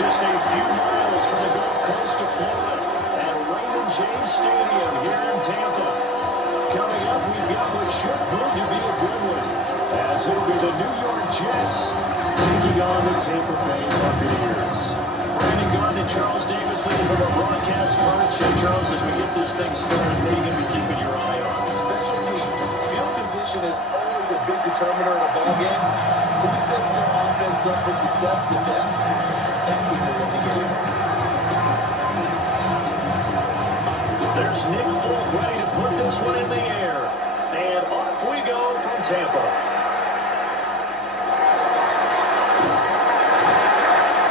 just a few miles from the Gulf Coast of Florida at Raymond James Stadium here in Tampa. Coming up, we've got what should prove to be a good one, as it'll be the New York Jets taking on the Tampa Bay Buccaneers. Brandon Gaudin and Charles Davis looking from our broadcast perch. And Charles, as we get this thing started, what are you going to be keeping your eye on? Special teams. Field position is always a big determiner in a ball game. Who sets their offense up for success the best? That team will win the game. There's Nick Folk ready to put this one in the air. And off we go from Tampa.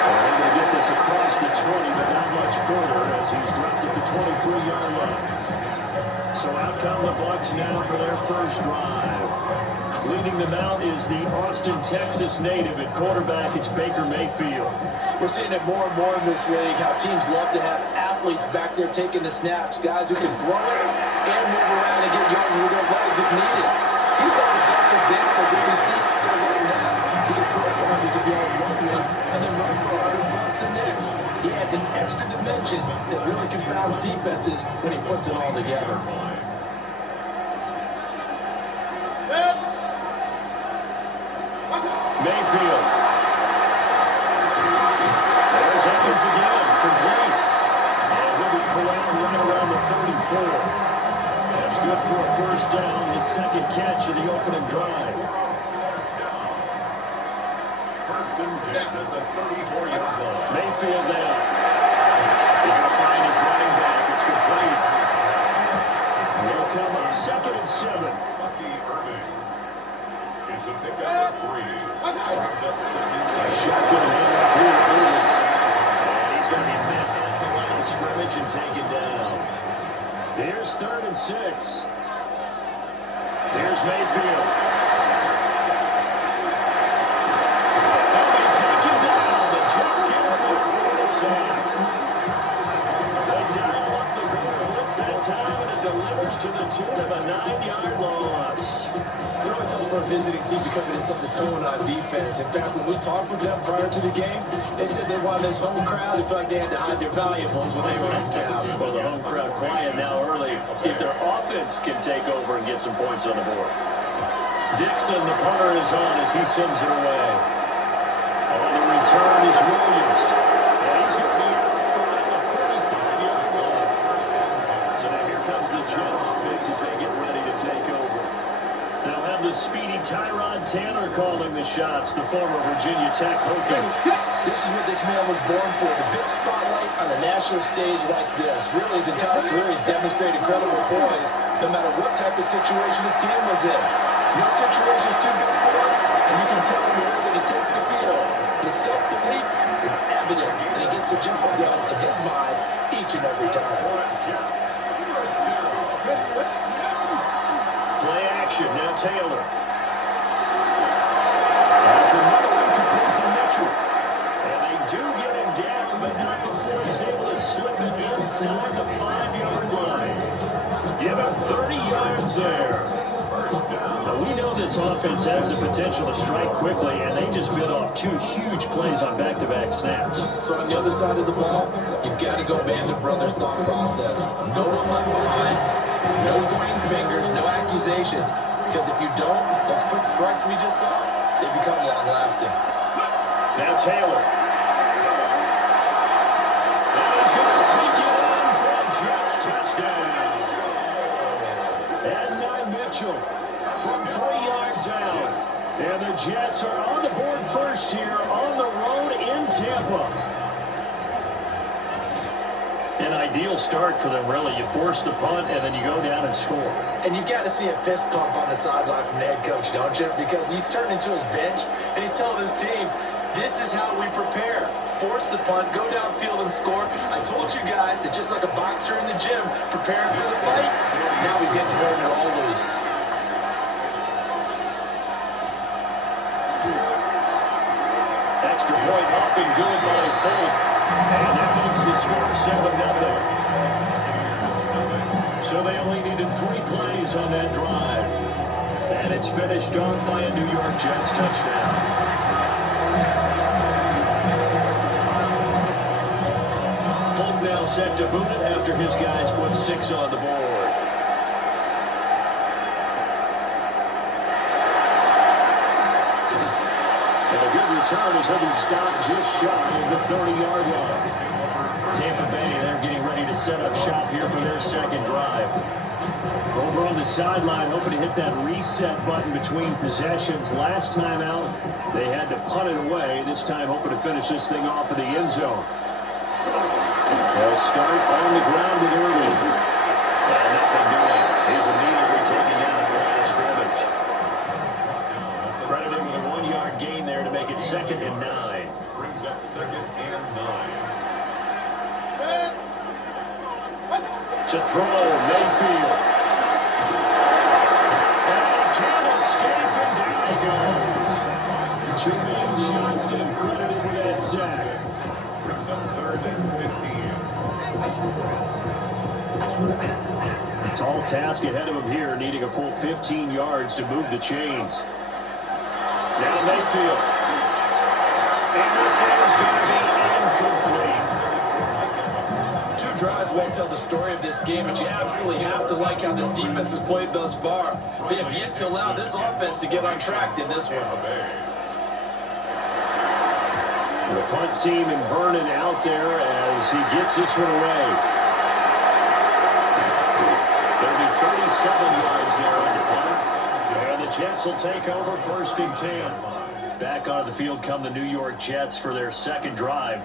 They're going to get this across the 20, but not much further as he's dropped at the 23-yard line. So out come the Bucs now for their first drive. Leading them out is the Austin, Texas native. At quarterback, it's Baker Mayfield. We're seeing it more and more in this league, how teams love to have athletes back there taking the snaps, guys who can throw it and move around and get yards with their legs if needed. He's one of the best examples that we see right now. He can throw for hundreds of yards one way and then run for 100 plus the next. He adds an extra dimension that really confounds defenses when he puts it all together. Mayfield. There's Evans again, complete. And he'll be corralled right around the 34. That's good for a first down, the second catch of the opening drive. First and 10 at the 34-yard line. Mayfield down. He's going to find his running back. It's complete. They'll come up second and 7. Lucky Irving. It's a pickup at 3. A shotgun handoff here to Irving. And he's going to be met at the line of scrimmage and taken down. Here's 3rd and 6. Here's Mayfield. And they take him down. The Jets get him there for the sack. They dial up the corner blitz that time, and it delivers to the tune of a 9-yard loss. It always helps for a visiting team to come in and set the tone on defense. In fact, when we talked with them prior to the game, they said they wanted this home crowd to feel like they had to hide their valuables when they were in town. Well, the home crowd quiet now early. See if their offense can take over and get some points on the board. Dixon, the punter, is on as he sends it away. On the return is Williams. And he's going to be around the 45-yard line. So now here comes the Jet offense as they get ready to take over. They'll have the speedy Tyrod Taylor calling the shots, the former Virginia Tech Hokie. This is what this man was born for, the big spotlight on a national stage like this. Really, his entire career, he's demonstrated incredible poise, no matter what type of situation his team was in. No situation is too big for him, and you can tell him that he takes the field. His self-belief is evident, and he gets the job done in his mind each and every time. Play action, now Taylor. That's another one complete to Mitchell. And they do get him down, but not before he's able to slip it inside the 5-yard line. Give him 30 yards there. Now we know this offense has the potential to strike quickly, and they just bit off 2 huge plays on back-to-back snaps. So on the other side of the ball, you've got to go Band of Brothers thought process. No one left behind, no pointing fingers, no accusations. Because if you don't, those quick strikes we just saw, they become long-lasting. Now Taylor. And he's going to take it in for a Jets touchdown. And now Mitchell from 3 yards out. And the Jets are on the board first here on the road in Tampa. An ideal start for them, really. You force the punt, and then you go down and score. And you've got to see a fist pump on the sideline from the head coach, don't you? Because he's turned into his bench, and he's telling his team, this is how we prepare. Force the punt, go downfield and score. I told you guys, it's just like a boxer in the gym, preparing for the fight. Now we get to turn it all loose. Extra point up and good by Folk. And that makes the score 7-0. So they only needed 3 plays on that drive. And it's finished off by a New York Jets touchdown. set to boot it after his guys put 6 on the board. And a good return as he'll be stopped just shy of the 30-yard line. Tampa Bay, they're getting ready to set up shop here for their second drive. Over on the sideline, hoping to hit that reset button between possessions. Last time out, they had to punt it away. This time, hoping to finish this thing off in the end zone. They'll start on the ground with Irving. And nothing doing. He's immediately taken down at the line of scrimmage. Credited with a 1-yard gain there to make it 2nd and 9. Brings up 2nd and 9. To throw, Mayfield. And he can't escape, and down he goes. Jermaine Johnson credited with that sack. Brings up 3rd and 15. Tall task ahead of him here, needing a full 15 yards to move the chains. Now Mayfield. And this is going to be incomplete. 2 drives won't tell the story of this game, but you absolutely have to like how this defense has played thus far. They have yet to allow this offense to get untracked in this one. The punt team and Vernon out there as he gets this one away. There'll be 37 yards there on the punt. And the Jets will take over 1st and 10. Back on the field come the New York Jets for their second drive.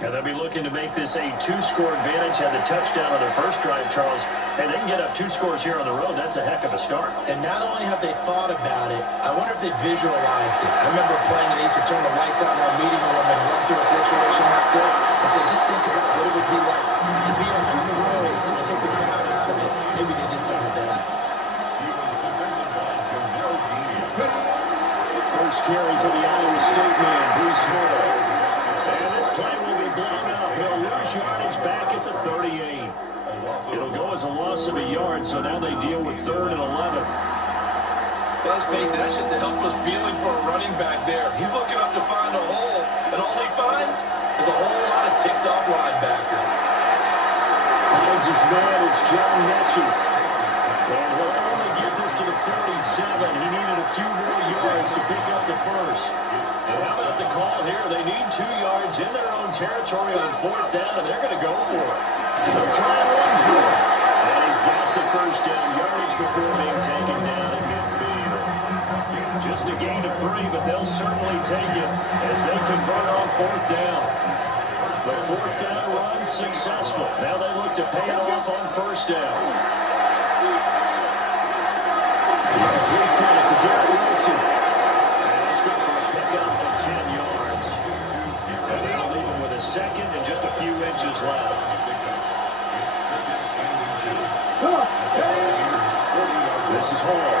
And they'll be looking to make this a 2-score advantage. Had the touchdown on their first drive, Charles. And they can get up 2 scores here on the road. That's a heck of a start. And not only have they thought about it, I wonder if they visualized it. I remember playing and they used to turn the lights out in our meeting room and run through a situation like this and say, just think about what it would be like to be up on the road and take the crowd out of it. Maybe they did some of that. First carry for the Iowa State man, Bruce Moore. And this play will be blown up. He'll lose yardage back at the 38. It'll go as a loss of a yard, so now they deal with 3rd and 11. Let's face it, that's just a helpless feeling for a running back there. He's looking up to find a hole, and all he finds is a whole lot of ticked-off linebacker. Finds his man, it's John Mechie. And he'll only get this to the 47. He needed a few more yards to pick up the first. And how about the call here? They need 2 yards in their own territory on 4th down, and they're going to go for it. They'll try and run for it. And he's got the first down yardage before being taken down at midfield. Just a gain of 3, but they'll certainly take it as they convert on 4th down. The 4th down run successful. Now they look to pay it off on 1st down. He completes it to Garrett Wilson. And that's good for a pickup of 10 yards. And they'll leave him with a 2nd and just a few inches left. This is Hall.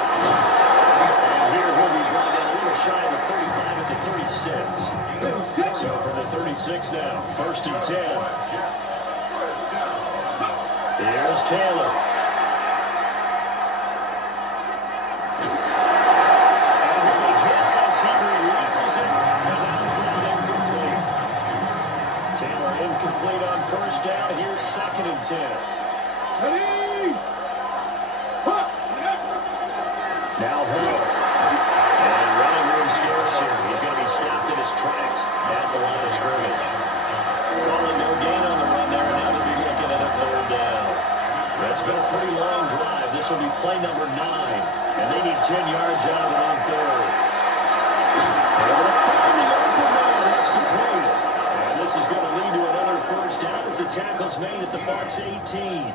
And here he'll be brought in a little shy of the 35 at the 36. So from the 36 now, 1st and 10. Here's Taylor. And he'll be hit as he releases it. And now thrown incomplete. Taylor incomplete on 1st down. Here's 2nd and 10. Now Hall. And running room scarce here. He's going to be stopped in his tracks at the line of scrimmage. Calling no gain on the run there, and now they'll be looking at a 3rd down. That's been a pretty long drive. This will be play number 9. And they need 10 yards out of it on 3rd. They're going to find the open man. That's complete. And this is going to lead to another 1st down as the tackle's made at the Bucs 18.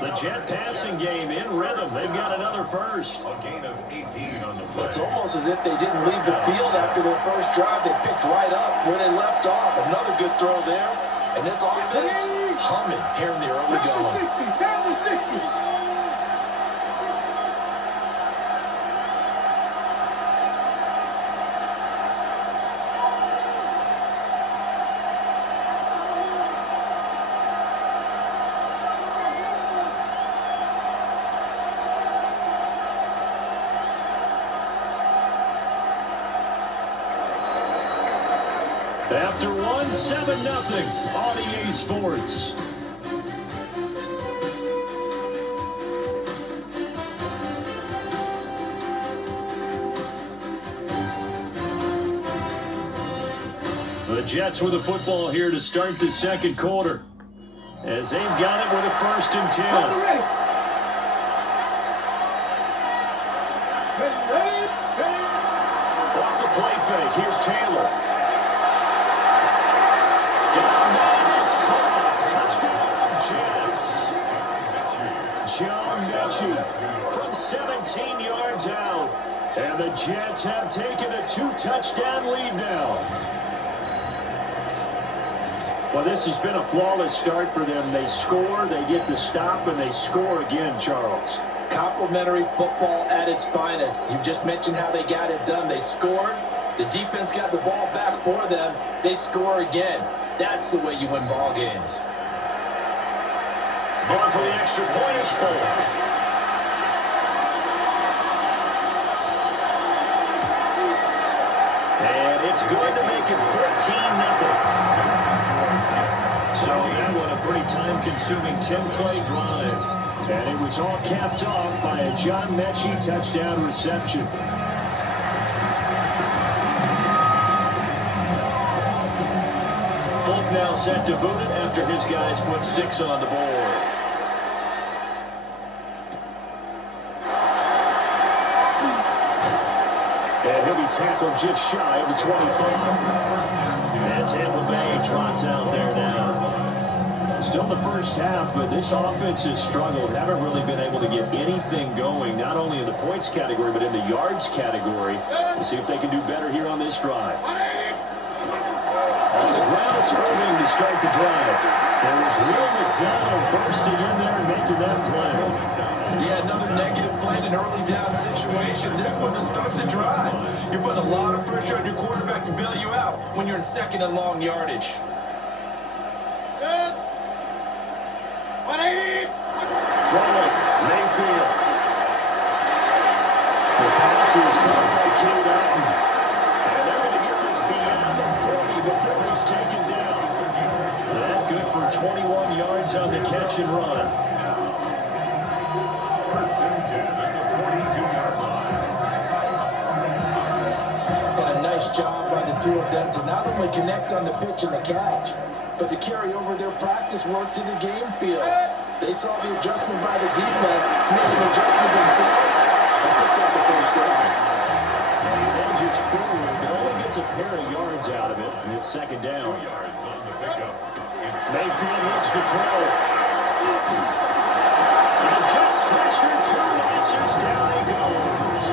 The Jet passing game in rhythm. They've got another first. A gain of 18 on the play. It's almost as if they didn't leave the field after their first drive. They picked right up where they left off. Another good throw there. And this offense humming here in the early going. After one, 7-0 on EA Sports. The Jets with the football here to start the second quarter, as they've got it with a 1st and 10. Off the play fake, here's Chandler. Down there, it's caught. Touchdown, Jets. John Mechie from 17 yards out. And the Jets have taken a 2-touchdown lead now. Well, this has been a flawless start for them. They score, they get the stop, and they score again, Charles. Complimentary football at its finest. You just mentioned how they got it done. They scored. The defense got the ball back for them. They score again. That's the way you win ball games. Ball for the extra point is Folk. And it's good to make it 14-0. So that one a pretty time-consuming 10-play drive. And it was all capped off by a John Mechie touchdown reception. Folk now set to boot it after his guys put 6 on the board. And he'll be tackled just shy of the 25. And Tampa Bay trots out there now. Still the first half, but this offense has struggled. Haven't really been able to get anything going, not only in the points category, but in the yards category. We'll see if they can do better here on this drive. On the ground, it's Irving to start the drive. There was Will McDonald bursting in there and making that play. Yeah, another negative play in an early down situation. This one to start the drive. You're putting a lot of pressure on your quarterback to bail you out when you're in 2nd and long yardage. Throwing, Mayfield. The pass is caught by Cade Otton. And they're going to get this beyond the 40 before he's taken down. That good for 21 yards on the catch and run. 1st and 10 at the 42-yard line. And a nice job by the two of them to not only connect on the pitch and the catch, but to carry over their practice work to the game field. They saw the adjustment by the defense, made an adjustment themselves, and picked up the 1st down. And he edges forward, but only gets a pair of yards out of it, and it's 2nd down. 2 yards on the pickup. Mayfield looks to throw. And the Jets pressure 2 notches, down he goes.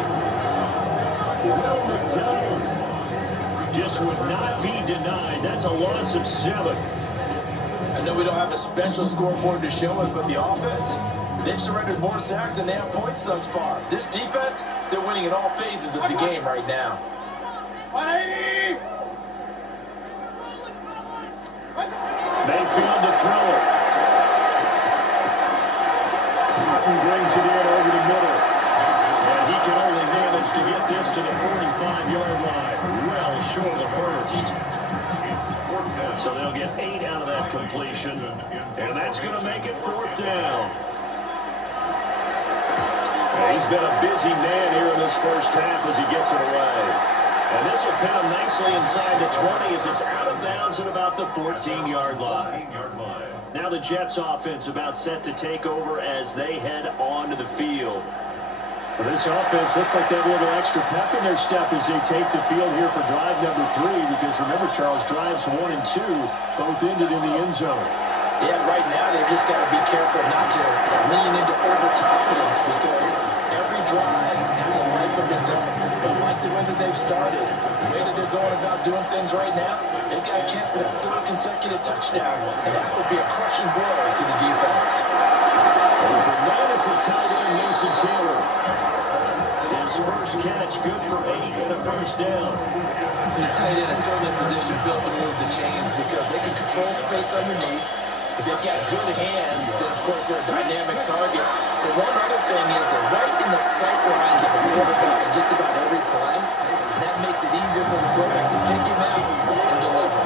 Will McDonald just would not be denied. That's a loss of 7. I know we don't have a special scoreboard to show it, but the offense, they've surrendered more sacks than they have points thus far. This defense, they're winning in all phases of the game right now. 180! Mayfield to throw it. Martin brings it in over the middle. And he can only manage to get this to the 45-yard line. Well short of the 1st. So they'll get 8 out of that completion. And that's going to make it 4th down. And he's been a busy man here in this first half as he gets it away. And this will pin him nicely inside the 20 as it's out of bounds at about the 14-yard line. Now the Jets offense about set to take over as they head onto the field. Well, this offense looks like they have a little extra pep in their step as they take the field here for drive number 3, because remember, Charles, drives 1 and 2 both ended in the end zone. Yeah, right now they've just got to be careful not to lean into overconfidence, because every drive has a life of its own. But like the way that they've started, the way that they're going about doing things right now, they've got a chance for that 3rd consecutive touchdown, and that would be a crushing blow to the defense. Bernard is a tight end, Mason Taylor. His first catch, good for 8 and a 1st down. The tight end is certainly in position built to move the chains because they can control space underneath. If they've got good hands, then of course they're a dynamic target. But one other thing is they're right in the sight lines of a quarterback in just about every play. And that makes it easier for the quarterback to pick him out and deliver.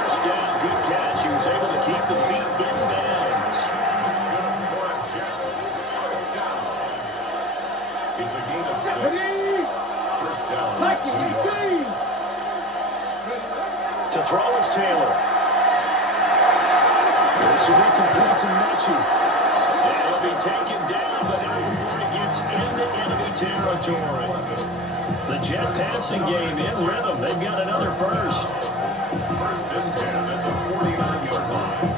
First down, good catch. He was able to keep the feet in bounds. It's a gain of 6. First down. To throw is Taylor. This will be complete to Mechie. And he'll be taken down, but not before he gets into enemy territory. The Jet passing game in rhythm. They've got another first. First and 10 at the 49-yard line.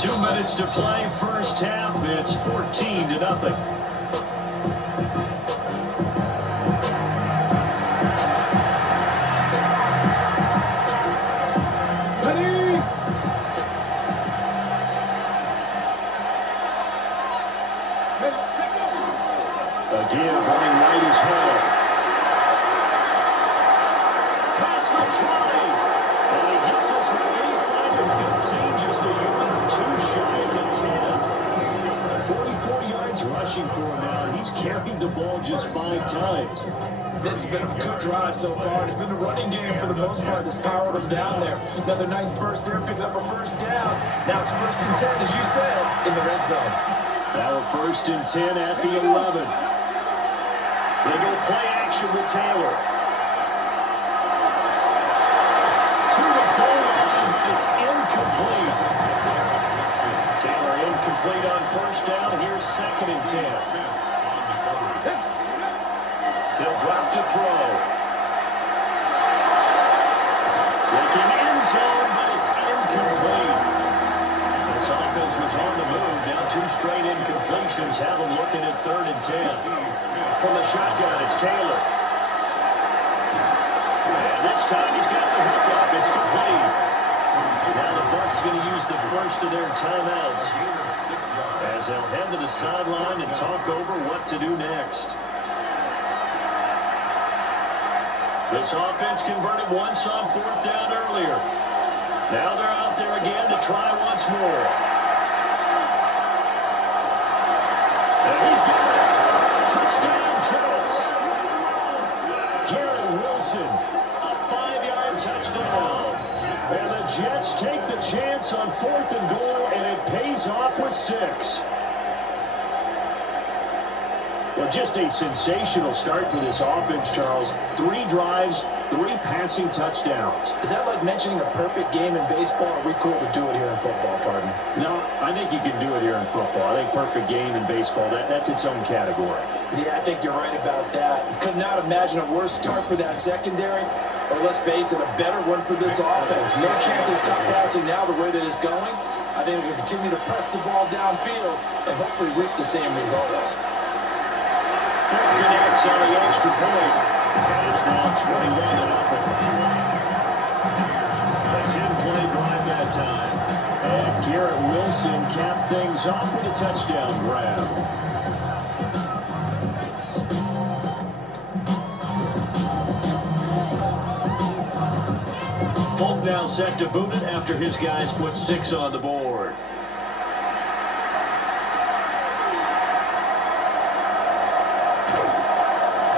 2 minutes to play first half. It's 14-0. Again, running right is hard. Pass the try. And he gets us inside of 15, just a yard or two shy of the 10. 44 yards rushing for him now. He's carried the ball just 5 times. This has been a good drive so far. It's been a running game for the most part that's powered him down there. Another nice burst there, picking up a first down. Now it's first and 10, as you said, in the red zone. Now first and 10 at the 11. They go play action with Taylor. To the goal line, it's incomplete. Taylor incomplete on first down. Here's second and 10. They'll drop to throw. Looking end zone, but it's incomplete. This offense was on the move. Now 2 straight incompletions have them looking at third and 10. From the shotgun, it's Taylor. And this time he's got the hook up. It's complete. Now the Bucs going to use the first of their timeouts as they'll head to the sideline and talk over what to do next. This offense converted once on 4th down earlier. Now they're out there again to try once more. And he's got it. Touchdown, Jets. Garrett Wilson, a 5-yard touchdown. And the Jets take the chance on 4th and goal, and it pays off with 6. Well, just a sensational start for this offense, Charles. 3 drives, 3 passing touchdowns. Is that like mentioning a perfect game in baseball? Or are we cool to do it here in football, pardon? No, I think you can do it here in football. I think perfect game in baseball, that's its own category. Yeah, I think you're right about that. Could not imagine a worse start for that secondary, or let's face it, a better one for this offense. No chance to stop passing now the way that it's going. I think we can continue to press the ball downfield and hopefully reap the same results. Connects on the extra point. It's now 21-0. A 10-play drive that time. And Garrett Wilson capped things off with a touchdown grab. Folk now set to boot it after his guys put 6 on the board.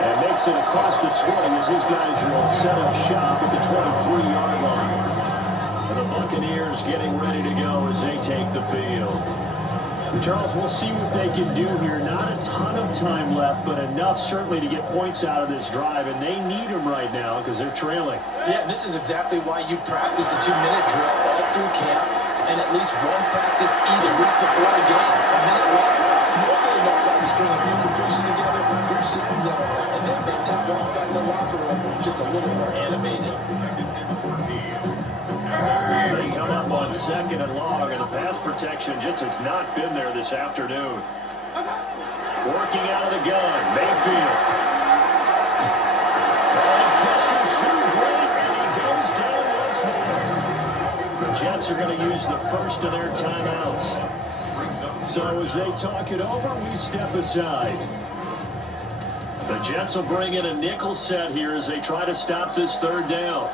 And makes it across the 20 as his guys will set up shop at the 23-yard line. And the Buccaneers getting ready to go as they take the field. Charles, we'll see what they can do here. Not a ton of time left, but enough certainly to get points out of this drive, and they need them right now because they're trailing. Yeah, this is exactly why you practice a 2-minute drill all through camp and at least one practice each week before a game. A minute left, more than enough time to string a few completions together, reach the end zone, and then make that walk back to the locker room just a little more animated. They come up on 2nd and long, and the pass protection just has not been there this afternoon. Working out of the gun, Mayfield. And pressure too great, and he goes down once more. The Jets are going to use the first of their timeouts. So as they talk it over, we step aside. The Jets will bring in a nickel set here as they try to stop this 3rd down.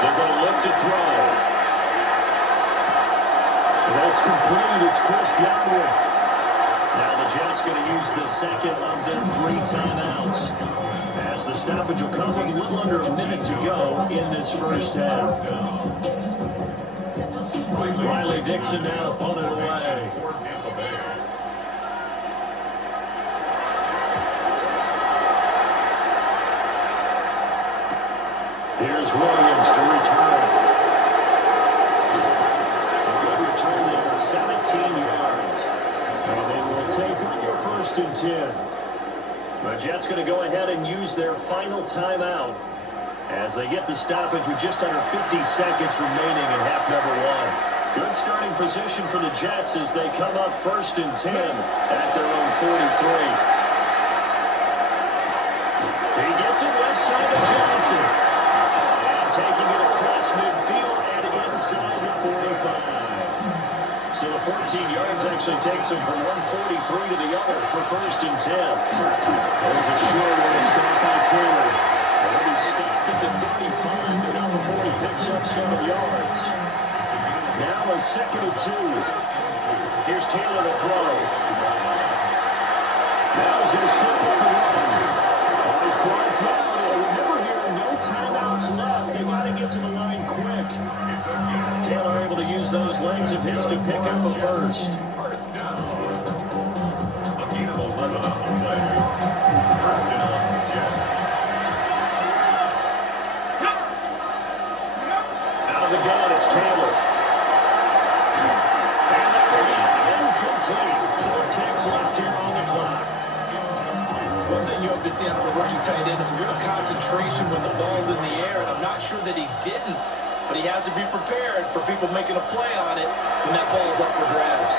They're going to look to throw. And that's complete. It's Chris Godwin. Now the Jets going to use the second of their 3 timeouts, as the stoppage will come with a little under a minute to go in this first half. Riley Dixon now to punt it away. Here's Williams to return. A good return there, 17 yards. And they will take on your 1st and 10. The Jets going to go ahead and use their final timeout as they get the stoppage with just under 50 seconds remaining in half number 1. Good starting position for the Jets as they come up 1st and 10 at their own 43. He gets it left side of Johnson. Taking it across midfield and inside the 45. So the 14 yards actually takes him from 143 to the other for 1st and 10. There's a short one. It's caught by Taylor. And he stopped at the 35, but now before he picks up 7 yards. Now a 2nd and 2. Here's Taylor to throw. Now he's going to step up and run. He's brought down. Remember here, no timeouts left. They got to get to the line quick. Taylor able to use those legs of his to pick up a 1st. First down. A gain of 11 on the play. First down, Jets. Out of the gun, it's Taylor. And that will be incomplete. 4 ticks left here on the clock. One thing you hope to see out of a rookie tight end is real concentration when the ball's in the air, and I'm not sure that he didn't, but he has to be prepared for people making a play on it when that ball's up for grabs.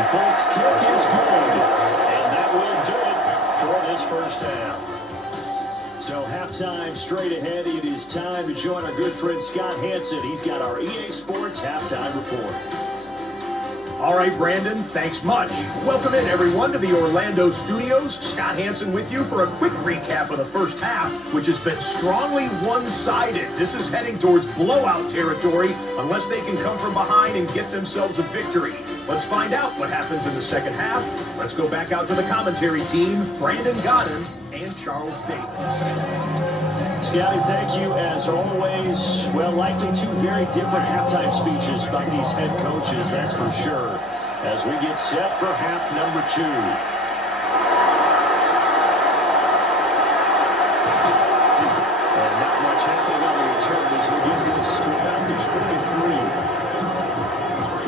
The Folks kick is good, and that will do it for this first half. So halftime straight ahead. It is time to join our good friend Scott Hansen. He's got our EA Sports halftime report. All right, Brandon, thanks much. Welcome in, everyone, to the Orlando studios. Scott Hansen with you for a quick recap of the first half, which has been strongly one-sided. This is heading towards blowout territory unless they can come from behind and get themselves a victory. Let's find out what happens in the second half. Let's go back out to the commentary team, Brandon Godden and Charles Davis. Scotty, thank you as always. Well, likely 2 very different halftime speeches by these head coaches, that's for sure, as we get set for half number 2. And not much happening on the return as we get this to about the 23.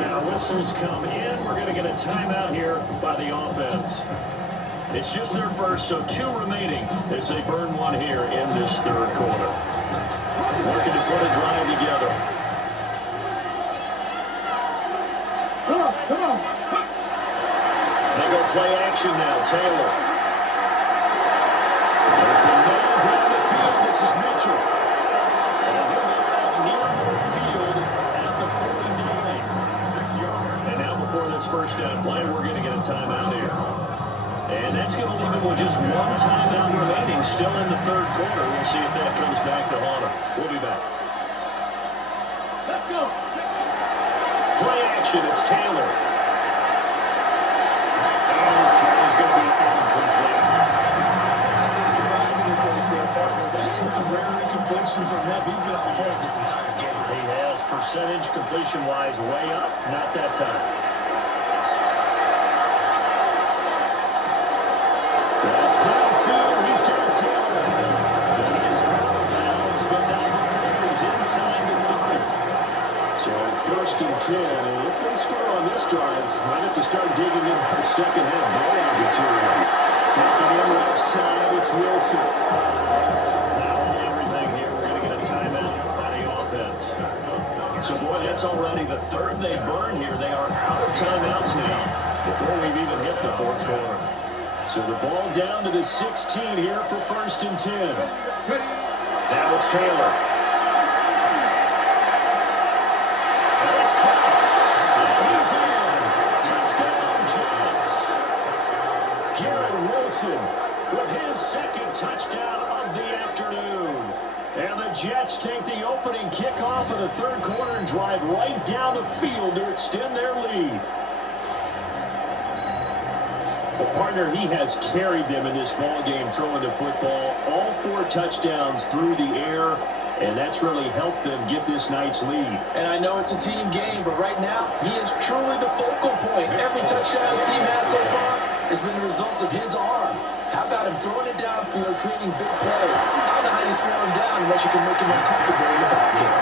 Now whistles come in. We're going to get a timeout here by the offense. It's just their first, so 2 remaining as they burn 1 here in this 3rd quarter. Looking to put a drive together. They go play action now. Taylor. Open man down the field. This is Mitchell. And they'll go out near midfield at the 49. 6 yards. And now before this first down play, we're going to get a timeout here. And that's going to leave him with just 1 timeout remaining, still in the 3rd quarter. We'll see if that comes back to haunt him. We'll be back. Let's go. Play action, it's Taylor. And his throw is going to be incomplete. I see a surprise in your face there, partner. That is a rare incompletion from him. He's been on point this entire game. He has percentage completion-wise way up, not that time. That's downfield. He's got Taylor. He is out of bounds, but now he's inside the 30. So 1st and 10. And if they score on this drive, might have to start digging in for second half blowout material. Taking in left side, it's Wilson. Now everything here, we're going to get a timeout by the offense. So boy, that's already the 3rd they burn here. They are out of timeouts now before we've even hit the 4th quarter. So the ball down to the 16 here for 1st and 10. Now it's Taylor. And it's caught. He's in. Touchdown, Jets. Garrett Wilson with his 2nd touchdown of the afternoon. And the Jets take the opening kickoff of the 3rd quarter and drive right down the field to extend their lead. Well, partner, he has carried them in this ball game throwing the football. All 4 touchdowns through the air, and that's really helped them get this nice lead. And I know it's a team game, but right now, he is truly the focal point. Every touchdown his team has so far has been the result of his arm. How about him throwing it downfield, creating big plays? I don't know how you slow him down unless you can make him uncomfortable in the backfield.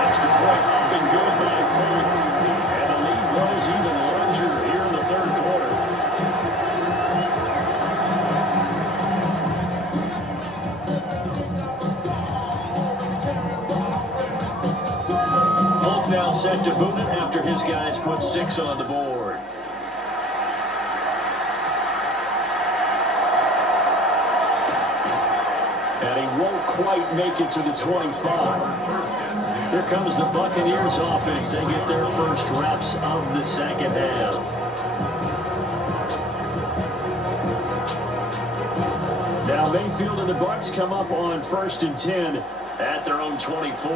Extra point up and good by Folk. And the lead grows even larger here in the third quarter. Folk now set to boot it after his guys put 6 on the board. And he won't quite make it to the 25. Here comes the Buccaneers offense. They get their first reps of the second half. Now Mayfield and the Bucs come up on 1st and 10 at their own 24.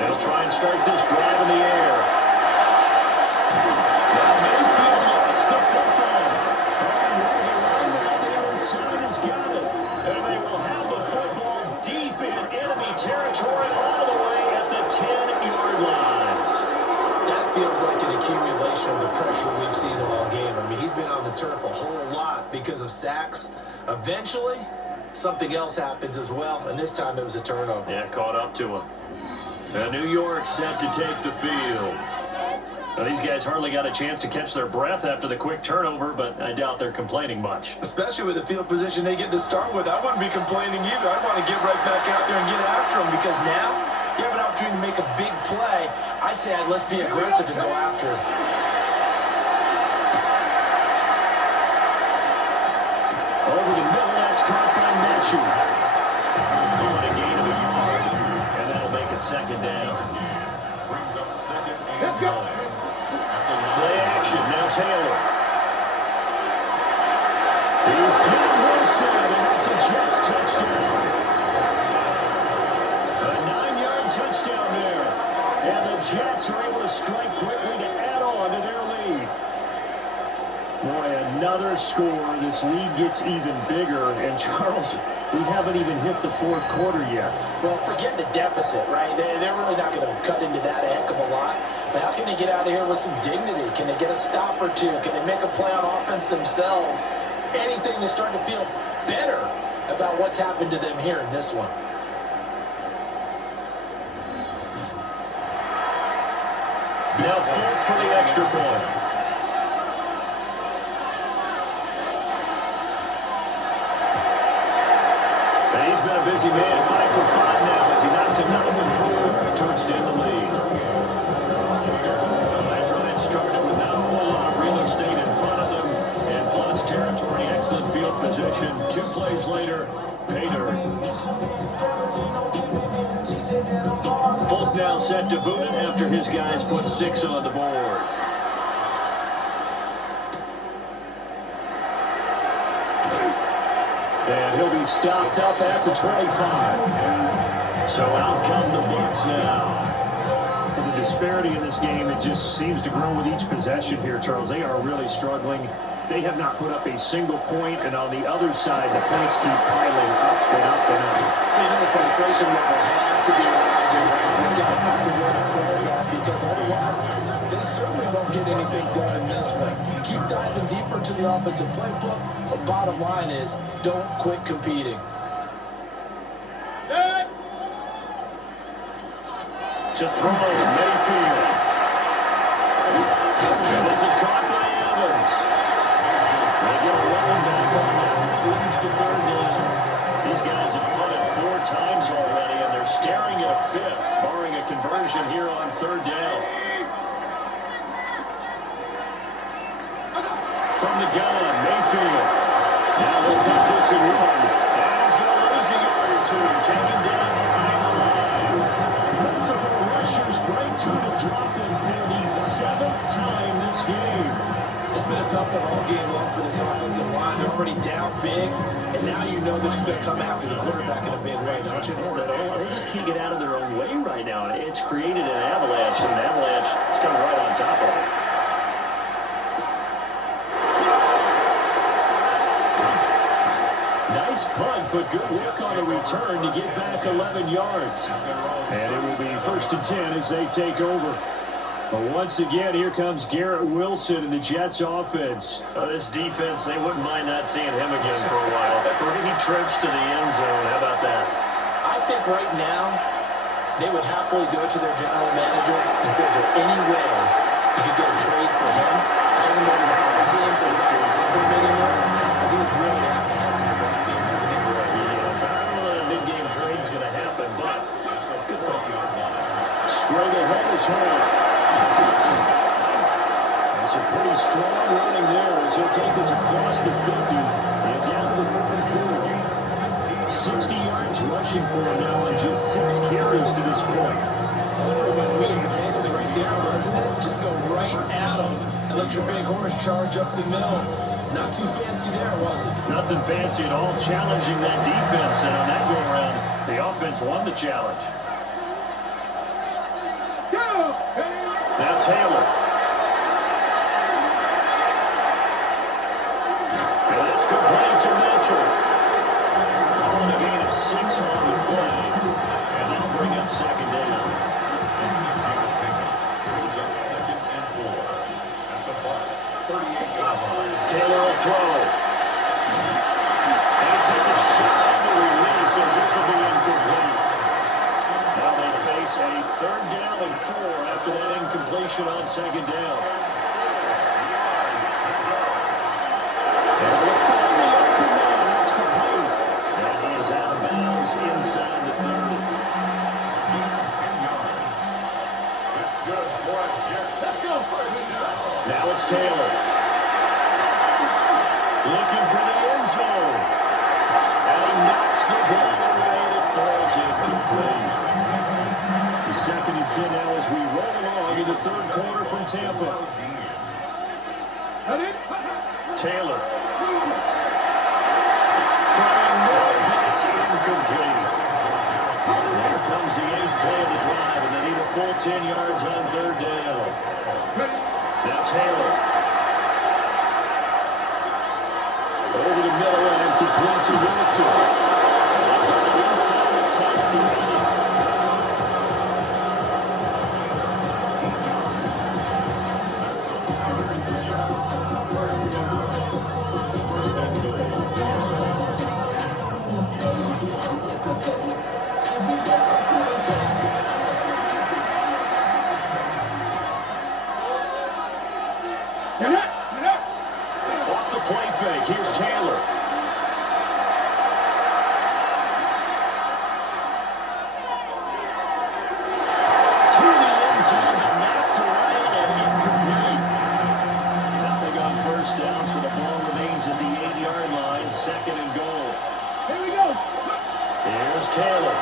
They'll try and start this drive in the air. Now Mayfield lost the football. And they will have the football deep in enemy territory all the way at the 10-yard line. That feels like an accumulation of the pressure we've seen all game. I mean, he's been on the turf a whole lot because of sacks. Eventually, something else happens as well, and this time it was a turnover. Yeah, caught up to him. And New York set to take the field. Now, these guys hardly got a chance to catch their breath after the quick turnover, but I doubt they're complaining much. Especially with the field position they get to start with. I wouldn't be complaining either. I'd want to get right back out there and get after them because now you have an opportunity to make a big play. I'd say let's be aggressive and go after him. Over the middle, that's caught by Matthew. Going a gain of a yard, and that'll make it second down. Brings up second and 9. Play action, now Taylor. He's getting Wilson, and it's a Jets touchdown. A 9-yard touchdown there. And the Jets are able to strike quickly to add on to their lead. Boy, another score. This lead gets even bigger. And Charles, we haven't even hit the fourth quarter yet. Well, forget the deficit, right? They're really not going to cut into that a heck of a lot. But how can they get out of here with some dignity? Can they get a stop or two? Can they make a play on offense themselves? Anything to start to feel better about what's happened to them here in this one. Now Folk for the extra point. And he's been a busy man, 5 for 5 now as he knocks another one through to extend the lead. That drive started with not a whole lot of real estate in front of them, and plus territory, excellent field position. 2 plays later, pay dirt. Folk now set to boot it after his guys put 6 on the board. And he'll be stopped up at the 25. So out come the Bucs now. The disparity in this game, it just seems to grow with each possession here, Charles. They are really struggling. They have not put up a single point, and on the other side, the points keep piling up and up and up. So you know the frustration level has to be rising, right? So they've got to find a way to play that because otherwise they certainly won't get anything done in this one. Keep diving deeper into the offensive playbook. The bottom line is don't quit competing. To throw, Mayfield. And this is caught by Evans. They get a run back on that. Leads to third down. These guys have punted 4 times already, and they're staring at a 5th, barring a conversion here on third down. From the gun, Mayfield. Now they'll take this and run. And he's going to lose a yard or 2. Taken down behind the line. Multiple rushers break through to drop him for the 7th time this game. It's been a tough one all game long for this offensive line. They're already down big, and now you know they're just going to come after the quarterback in a big way, don't you? They just can't get out of their own way right now. It's created an avalanche, and an avalanche is coming right on top of it. punt, but good work on the return to get back 11 yards. And it will be 1st and 10 as they take over. But once again, here comes Garrett Wilson in the Jets offense. This defense, they wouldn't mind not seeing him again for a while. 3 trips to the end zone. How about that? I think right now, they would happily go to their general manager and say, is there any way you could get a trade for him? Send him over to our team so he's implementing there. Because he was really happy to help in the run game, isn't he? Yes, I don't know that a mid-game trade's going to happen, but good thought. Straight ahead is Hall. That's a pretty strong running there as he'll take us across the 50 and down to the 44. 60 yards rushing for him now on just 6 carries to this point. That was pretty much meat and potatoes right there, wasn't it? Just go right at them and let your big horse charge up the middle. Not too fancy there, was it? Nothing fancy at all, challenging that defense, and on that go-around, the offense won the challenge. Now Taylor. And that's complete to Mitchell. Calling a gain of 6 on the play. And that'll bring up 2nd down. A 6-yard pickup. Brings up 2nd and 4. At the Bucs, 38-yard line. Taylor will throw. And he takes a shot on the release as this will be incomplete. Now they face a 3rd down and 4 after that incompletion on 2nd down. And we'll find the open man. That's complete. And he is out of bounds inside the 30. 10 yards. That's good for a Jets. Let's go first down. Now it's Taylor. Looking for the end zone. And he knocks the ball away and it falls incomplete. The 2nd and 10 now as we roll along in the 3rd quarter from Tampa. Taylor. Throwing no, but it's incomplete. There comes the 8th play of the drive, and they need a full 10 yards on 3rd down. Now Taylor. Over the middle and complete to Wilson. Inside the top of the meeting. Off the play fake, here's Taylor. To the end zone, but knocked away and incomplete. Nothing on 1st down, so the ball remains at the 8-yard line, 2nd and goal. Here we go. Here's Taylor.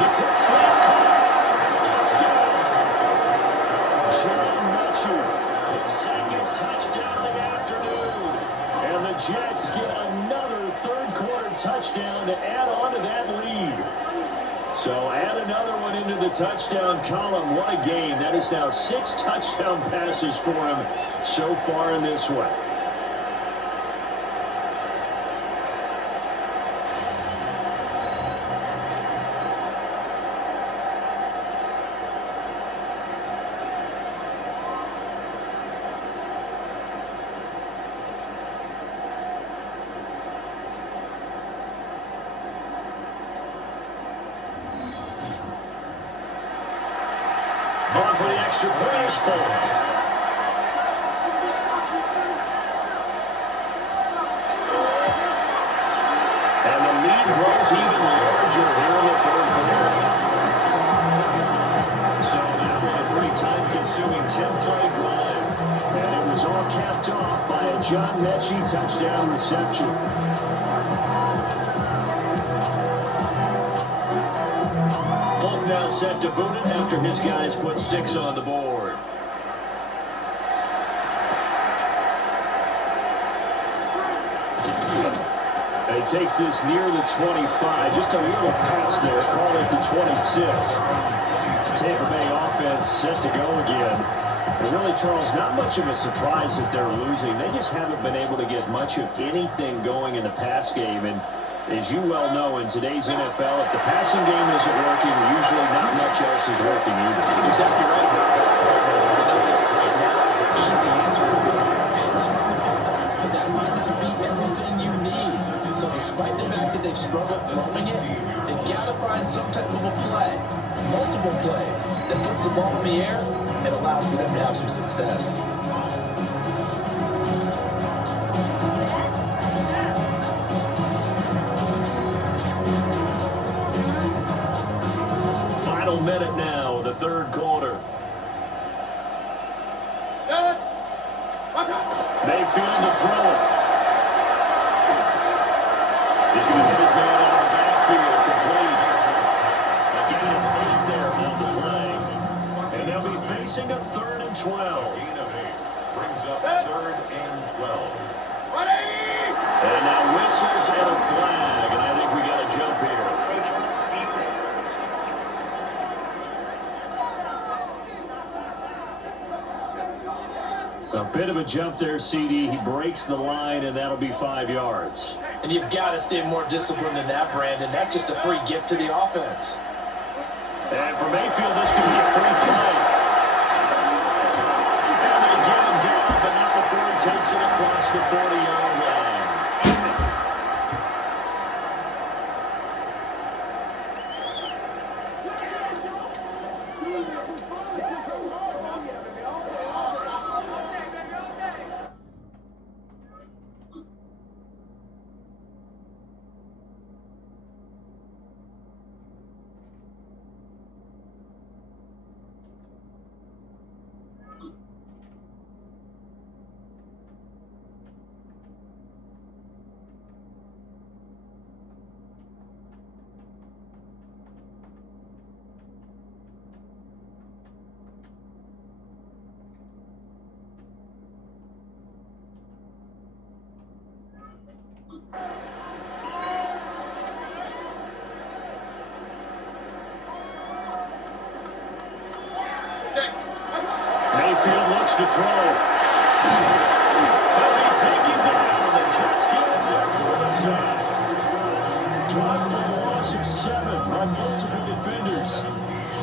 The quick slap caught. Touchdown. John Mitchell. His 2nd touchdown of the afternoon. And the Jets get another 3rd quarter touchdown to add on to that lead. So add another one into the touchdown column. What a game. That is now 6 touchdown passes for him so far in this one. On for the extra point is Folk. And the lead grows even larger here in the 3rd quarter. So that was a pretty time-consuming 10-play drive. And it was all capped off by a John Mechie touchdown reception. Folk now set to boot it after his guys put 6 on the board. And he takes this near the 25. Just a little pass there. Call it the 26. Tampa Bay offense set to go again. And really, Charles, not much of a surprise that they're losing. They just haven't been able to get much of anything going in the pass game. And as you well know, in today's NFL, if the passing game isn't working, usually not much else is working either. Exactly right about that. Right now, the easy answer would be, hey, let's run the ball. But that might not be everything you need. So despite the fact that they've struggled throwing it, they've got to find some type of a play, multiple plays, that puts the ball in the air and allows for them to have some success. Final minute now, the third quarter. Mayfield to throw it. He's going to hit his man out of the backfield, complete. A gain of 8 there on the play. And they'll be facing a 3rd and 12. Gain of 8 brings up 3rd and 12. And now whistles and a flag, and I think we got a jump here. A bit of a jump there, CD. He breaks the line, and that'll be 5 yards. And you've got to stay more disciplined than that, Brandon. That's just a free gift to the offense. And for Mayfield, this could be a free play. And they get him down, but not before he takes it across the 40-yard line. Mayfield looks to throw. They'll be taken down. The Jets get it there for the sack. Dropped for a loss of 7 by multiple defenders.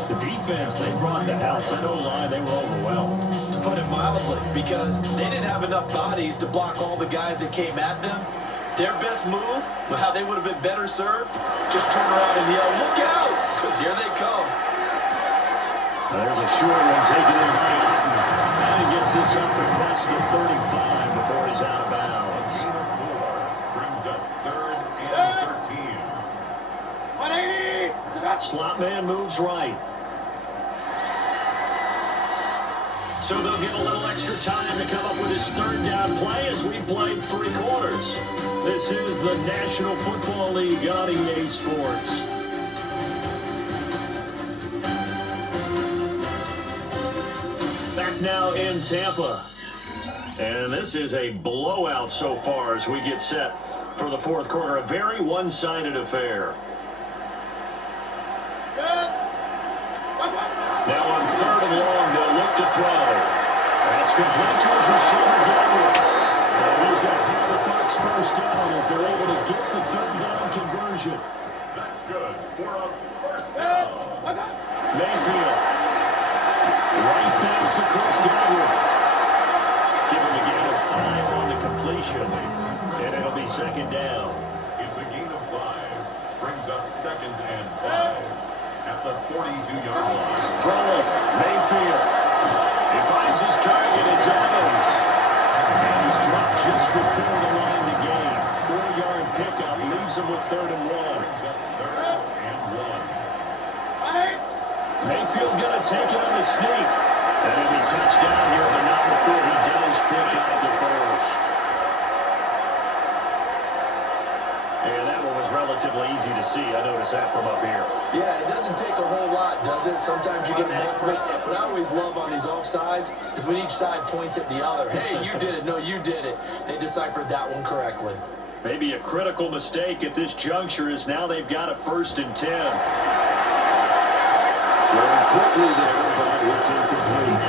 The defense, they brought the house. I don't lie, they were overwhelmed. To put it mildly, because they didn't have enough bodies to block all the guys that came at them. Their best move, how they would have been better served, just turn around and yell, "Look out!" Because here they come. There's a short one taken in by Alton. And he gets this up across the 35 before he's out of bounds. Gain of 4 brings up 3rd and 13. 180! Slot man moves right. So they'll get a little extra time to come up with his 3rd down play as we played 3 quarters. This is the National Football League on EA Sports. Back now in Tampa. And this is a blowout so far as we get set for the 4th quarter. A very one-sided affair. Now on 3rd and long, they'll look to throw. That's complete to his receiver, Gabriel. And he's got hit the Bucs first down as they're able to get the 3rd down conversion. That's good for a first down. Mayfield. Right back to Chris Gabriel. Give him a gain of 5 on the completion. And it'll be 2nd down. It's a gain of 5. Brings up 2nd and 5. At the 42-yard line. Throwing, Mayfield. He finds his target, it's Adams. And he's dropped just before the line to gain. 4-yard pickup leaves him with 3rd and 1. Brings up 3rd and 1. Mayfield gonna take it on the sneak. And he'll be touchdown here, but not before he does pick up the first. And that one was relatively easy to see. I noticed that from up here. Yeah, it doesn't take a whole lot, does it? Sometimes you get multiples. What I always love on these offsides is when each side points at the other. Hey, you did it. No, you did it. They deciphered that one correctly. Maybe a critical mistake at this juncture is now they've got a 1st and 10. Throwing quickly there, but it's incomplete.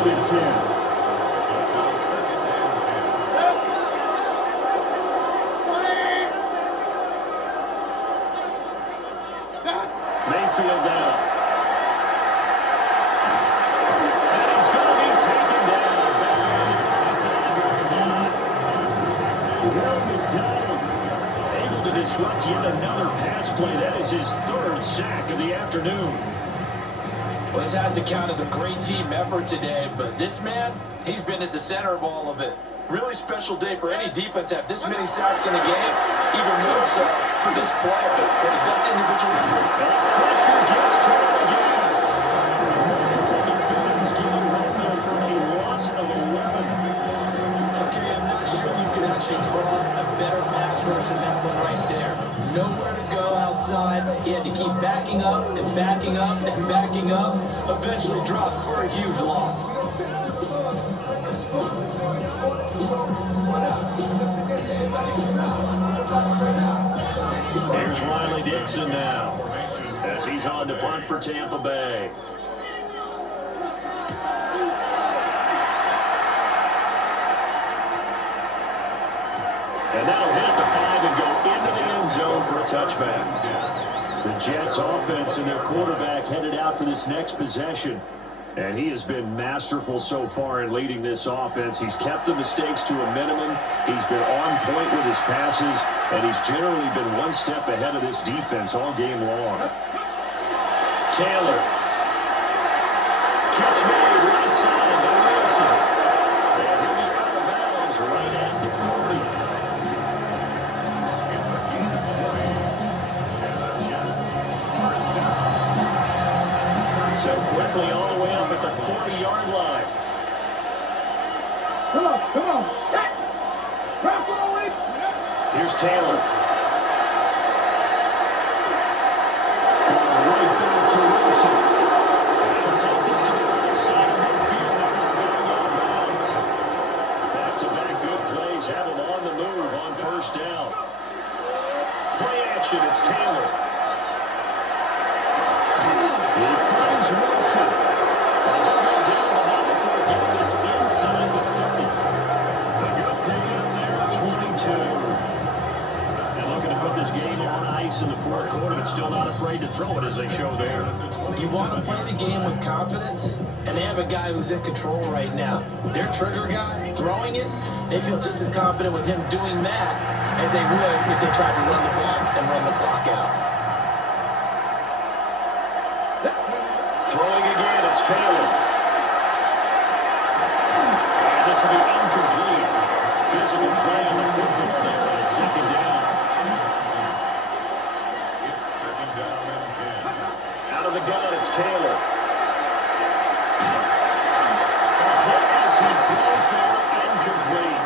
2nd and 10. It's now 2nd and 10. Mayfield down. And he's going to be taken down. Back on the 45-yard line. Will McDonald able to disrupt yet another pass play. That is his 3rd sack of the afternoon. Well, this has to count as a great team effort today, but this man, he's been at the center of all of it. Really special day for any defense to have this many sacks in a game, even more so for this player. But the best individual. And pressure gets to him again. Multiple defenders getting home there for a loss of 11. Okay, I'm not sure you can actually draw a better pass rush than that one right there. Nowhere to go outside. He had to keep backing up and backing up and backing up. Eventually dropped for a huge loss. Here's Riley Dixon now, as he's on to punt for Tampa Bay. And that'll hit the 5 and go into the end zone for a touchback. The Jets offense and their quarterback headed out for this next possession. And he has been masterful so far in leading this offense. He's kept the mistakes to a minimum. He's been on point with his passes. And he's generally been one step ahead of this defense all game long. Taylor. Catch made right side by Wilson. And he'll be out of bounds right at the 40. It's a gain of 20. And the Jets first down. So quickly all the way up at the 40-yard line. Come on. Drop forward. Here's Taylor. Going right back to Wilson. And take this to the other side of midfield before going out of bounds. Back-to-back good plays have him on the move on 1st down. Play action, it's Taylor. He finds Wilson. And he'll go down the line before getting this inside the 30. A good pickup there at 22. And looking to put this game on ice in the 4th quarter, but still not afraid to throw it as they show there. You want to play the game with confidence, and they have a guy who's in control right now. Their trigger guy, throwing it, they feel just as confident with him doing that as they would if they tried to run the ball and run the clock out. Throwing again, it's Taylor. And this will be incomplete. Physical play on the football there, and it's 2nd down. It's 2nd down and 10. Out of the gun, it's Taylor. As he throws there, incomplete.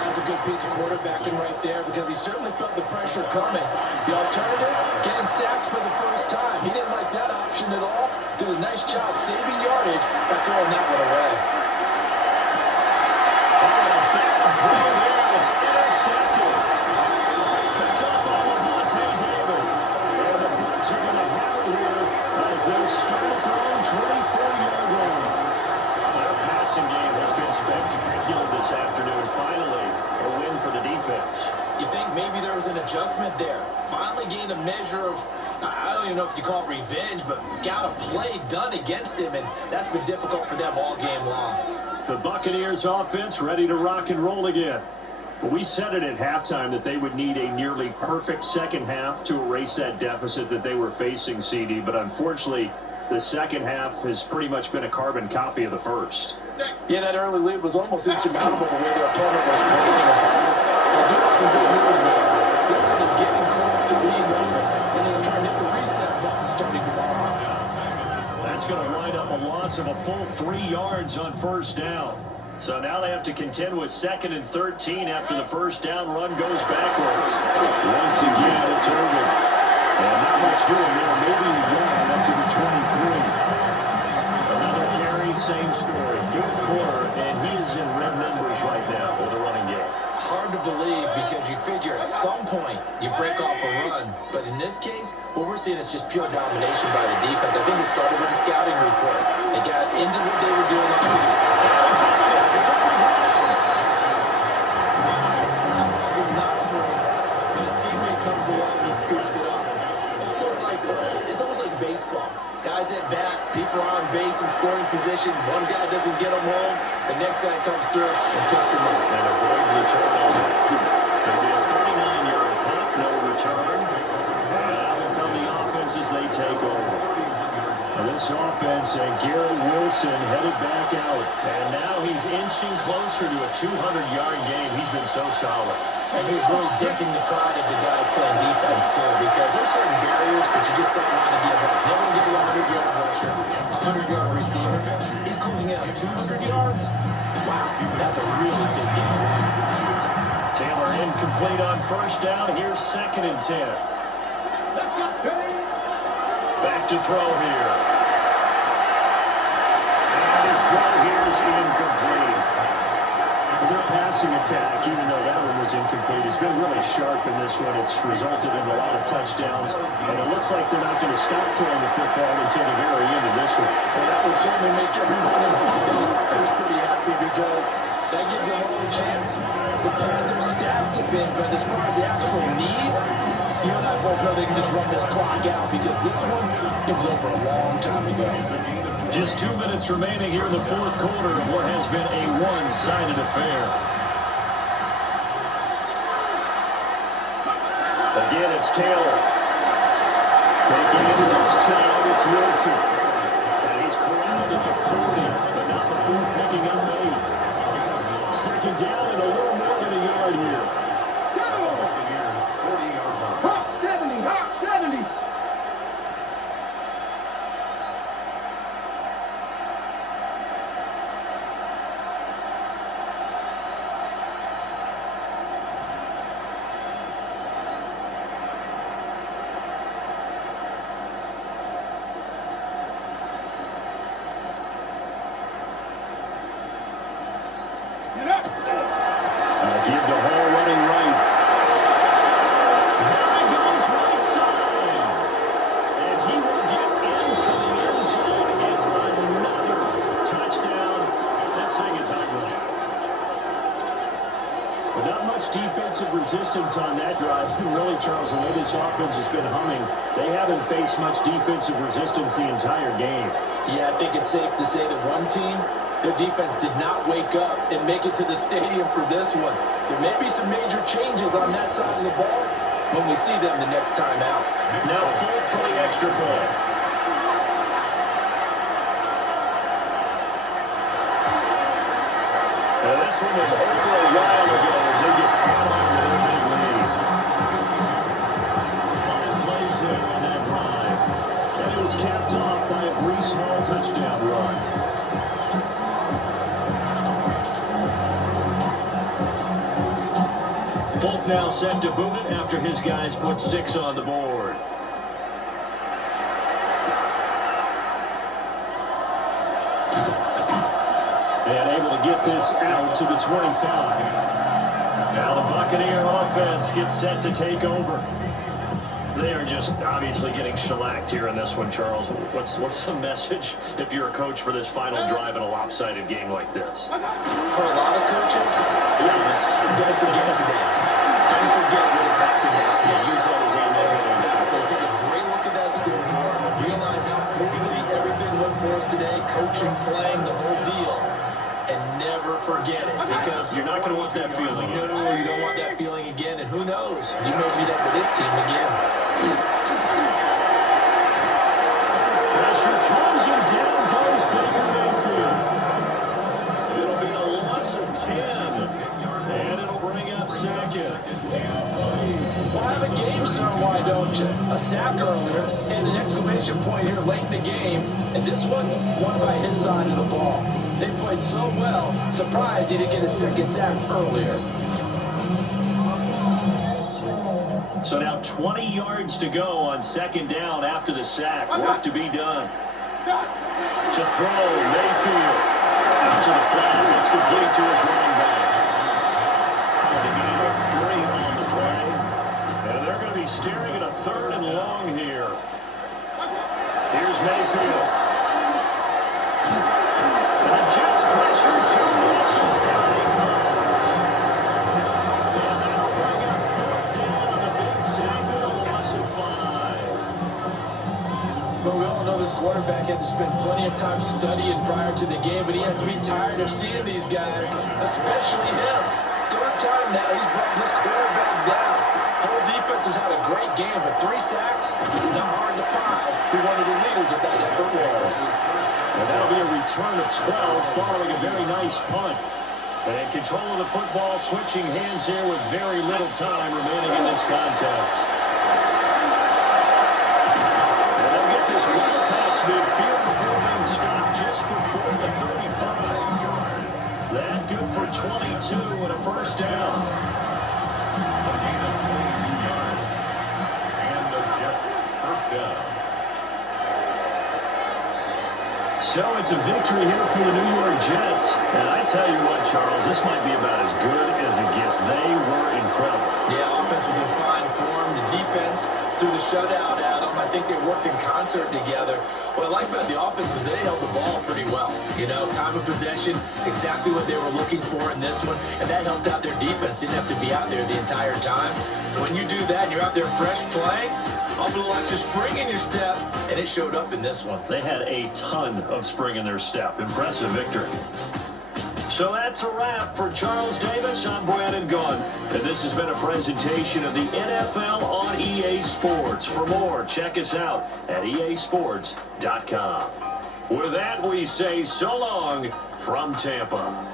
That's a good piece of quarterbacking right there because he certainly felt the pressure coming. The alternative, getting sacked for the first time. He didn't like that option at all. Did a nice job saving yardage by throwing that one away. Throw there, it's intercepted. Picked up by Levante David. And the Bucs are going to have it here as they start at their own 24-yard line. Their passing game has been spectacular this afternoon. Finally, a win for the defense. You think maybe there was an adjustment there. Finally gained a measure of, I don't even know if you call it revenge, but got a play done against him, and that's been difficult for them all game long. The Buccaneers offense ready to rock and roll again. Well, we said it at halftime that they would need a nearly perfect second half to erase that deficit that they were facing, CD, but unfortunately, the second half has pretty much been a carbon copy of the first. Yeah, that early lead was almost insurmountable the way their opponent was playing. They're doing some good news there. This one is getting close to being over, and they're trying to hit the reset button starting tomorrow. That's going to wind up a loss of a full 3 yards on 1st down. So now they have to contend with 2nd and 13 after the 1st down run goes backwards. Once again, it's Irvin. And not much doing there. Maybe one up to the 23. Another carry, same story. 5th quarter, and he is in red numbers right now with a running game. hard to believe because you figure at some point you break off a run. But in this case, what we're seeing is just pure domination by the defense. I think it started with a scouting report. They got into what they were doing on the It's not free, but a teammate comes along and scoops it up. It's almost like baseball. Guys at bat, people are on base in scoring position. One guy doesn't get them home. The next guy comes through and picks him up. And avoids the turnover. It'll be a 39-yard punt, no return. And out come the offense as they take over. And this offense, and Garrett Wilson headed back out. And now he's inching closer to a 200-yard game. He's been so solid. And he's really denting the pride of the guys playing defense, too, because there's certain barriers that you just don't want to give up. Never give you a 100-yard rusher, a 100-yard receiver. He's closing in on 200 yards. Wow, that's a really big game. Taylor incomplete on first down. Here's 2nd and 10. Back to throw here. And his throw here is incomplete. Their passing attack, even though that one was incomplete, has been really sharp in this one. It's resulted in a lot of touchdowns, and it looks like they're not going to stop throwing the football until the very end of this one. Well, that will certainly make everyone involved pretty happy because that gives them all a chance to plan their stats a bit. But as far as the actual need, you and I both know they can just run this clock out because this one, it was over a long time ago. Just 2 minutes remaining here in the fourth quarter of what has been a one-sided affair. Again, it's Taylor. Taking it left side, it's Wilson. And he's corralled at the 40, but not before picking up 8. 2nd down and a little more than a yard here. Buccaneers, 40-yard line. Hot 70, hot 70. Give the Hall running right. There he goes right side. And he will get into the end zone. It's another touchdown. This thing is ugly. But not much defensive resistance on that drive. Really, Charles, the way this offense has been humming, they haven't faced much defensive resistance the entire game. Yeah, I think it's safe to say that one team, their defense did not wake up and make it to the stadium for this one. There may be some major changes on that side of the ball when we see them the next time out. Now Folk for the extra point. Now this one was over a while ago as they just held on to their big lead. 5 plays there on that drive. And it was capped off by a Breece Hall touchdown run. Folk now set to boot it after his guys put 6 on the board. And able to get this out to the 25. Now the Buccaneer offense gets set to take over. They are just obviously getting shellacked here in this one, Charles. What's the message if you're a coach for this final drive in a lopsided game like this? For a lot of coaches, don't forget today. Don't forget what has happened out here. Use that as ammunition. Exactly. Take a great look at that scoreboard. Realize how poorly everything went for us today. Coaching, playing, the whole deal. And never forget it because You're not going to want that feeling. no, you don't want that feeling again. And who knows? You may meet up with this team again. Pressure comes and down goes Baker Mayfield. It'll be a loss of 10. And it'll bring up 2nd. Why have a game, sir? Why don't you? A sack earlier and an exclamation point here late in the game. And this one won by his side of the ball. They played so well. Surprised he didn't get a 2nd sack earlier. So now 20 yards to go on 2nd down after the sack. Work to be done. To throw, Mayfield. Out to the flat. It's complete to his running back. quarterback had to spend plenty of time studying prior to the game, but he has to be tired of seeing these guys, especially him. Third time now, he's brought this quarterback down. Whole defense has had a great game, but 3 sacks, not hard to find who one of the leaders of that effort was. And that'll be a return of 12 following a very nice punt. And control of the football, switching hands here with very little time remaining in this contest. And they'll get this well past midfield before being stopped just before the 35. That good for 22 and a first down. A gain of 22 yards. And the Jets first down. So it's a victory here for the New York Jets. And I tell you what, Charles, this might be about as good as it gets. They were incredible. Yeah, offense was in fine form. The defense through the shutout, Adam, I think they worked in concert together. What I like about the offense was they held the ball pretty well. You know, time of possession, exactly what they were looking for in this one, and that helped out their defense. Didn't have to be out there the entire time. So when you do that and you're out there fresh playing, off a little extra spring in your step, and it showed up in this one. They had a ton of spring in their step. Impressive victory. So that's a wrap for Charles Davis. I'm Brandon Gunn, and this has been a presentation of the NFL on EA Sports. For more, check us out at easports.com. With that, we say so long from Tampa.